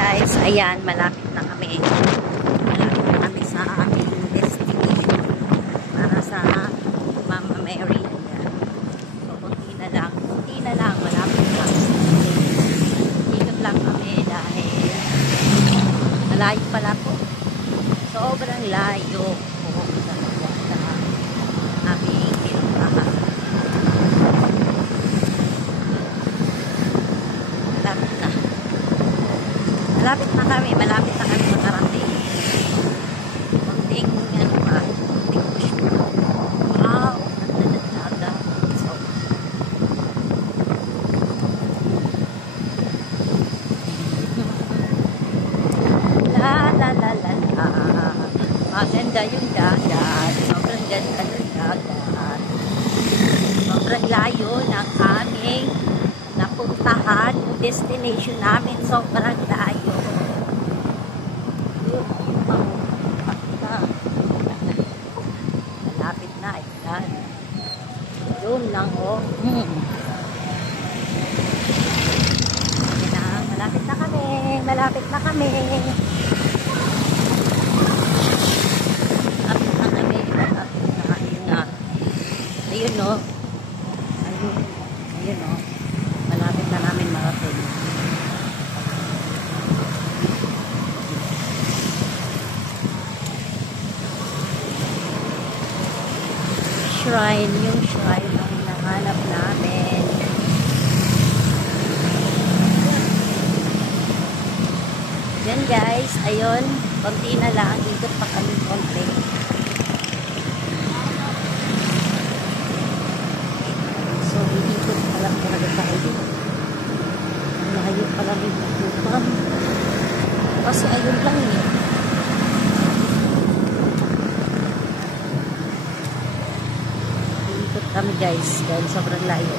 guys, ayan, malapit na kami. Malapit na kami sa aming destination para sa Mama Mary. Ayan. So, kunti na lang, malapit na. Ikot lang kami dahil malayo pala po. Sobrang layo po talaga sa aming pinuntahan. Malapit na kami makarating. Kunting ano pa, kunting push pa. Wow, nagdadada. So, la la la la la. Maganda yung dagat. Sobrang ganda ng dagat. Sobrang layo ng aming napuntahan. Destination namin sobrang layo. Malapit na. Ayan. Doon lang oh. Ayan, malapit na kami. Malapit na kami. Ayun na. Ayun no. Ayun no. Malapit na namin marating. Yung shrine ang nahanap namin. Yan guys, ayun, konti na lang, ikot pa kami konti. So, iikot pa lang talaga tayo. Layo pa lang yung ikutan. Kasi ayun lang eh. Iikot kami guys, dahil sobrang layo.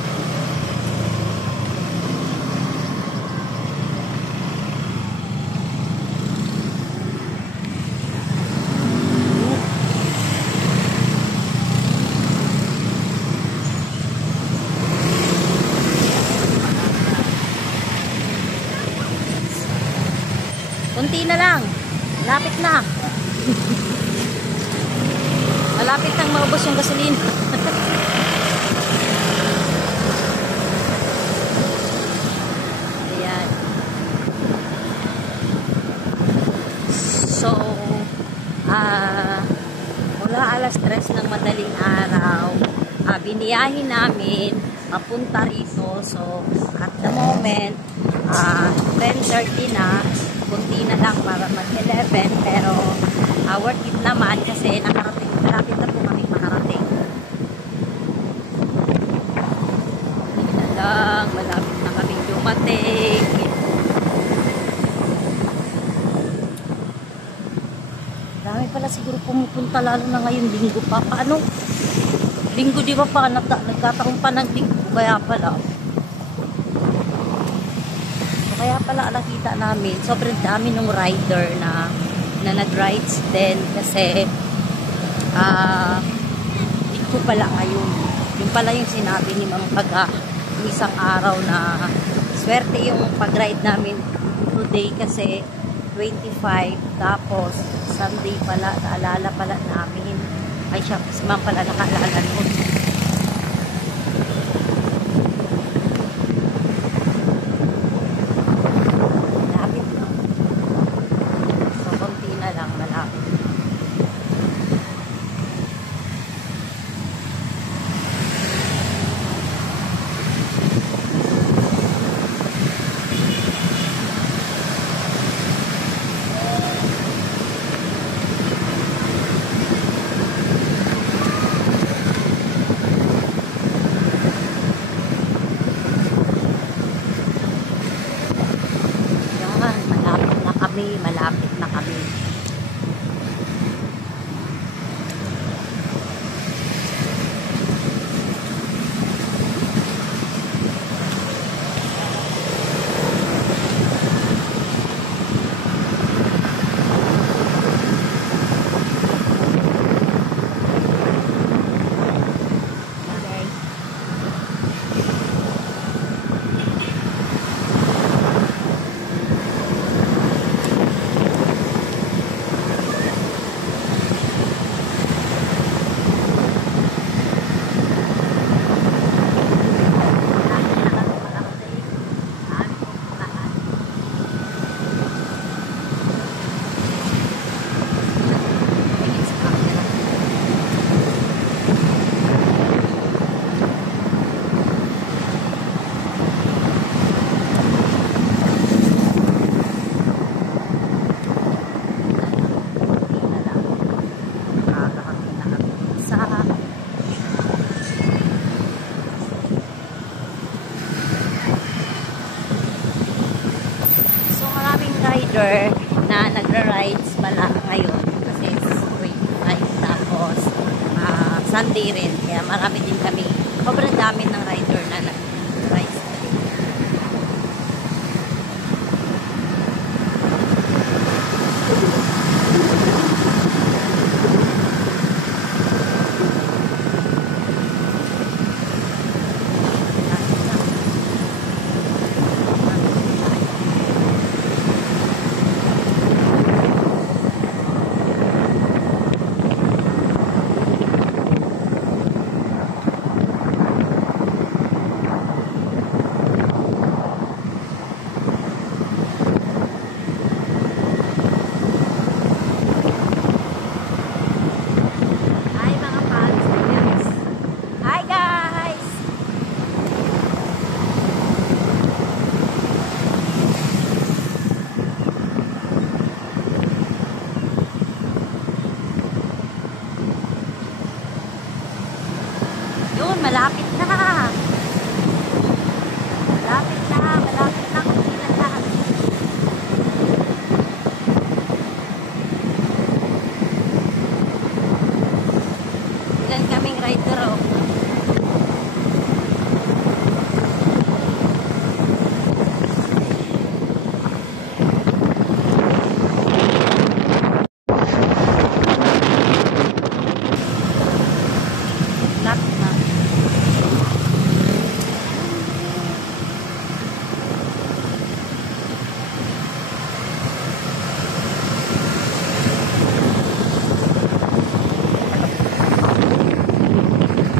Kunti na lang. Malapit na. Malapit nang maubos yung gasolina. Ayan. So, mula alas 3 ng madaling araw, biniyahin namin papunta rito. So, at the moment, 10:30 na. Kunti na lang para mag-11 pero worth it naman kasi nakarating, malapit na po kami makarating. Kunti na lang, malapit na kami dumating. Dami pala siguro pumupunta lalo na ngayon linggo pa. Paano? Linggo di ba pa? Nagkataon pa ng linggo kaya pala. Kaya pala nakita namin, sobrang dami ng rider na nag-rides din kasi dito pala ngayon. Yung pala yung sinabi ni Ma'am Paga isang araw na swerte yung pag-ride namin today kasi 25 tapos Sunday pala, naalala pala namin. Ay siya, si Ma'am pala nakaalala nun. Malapit na kami. rider na nagra-rides pala ngayon kasi it's week 5 tapos Sunday rin kaya marami din kami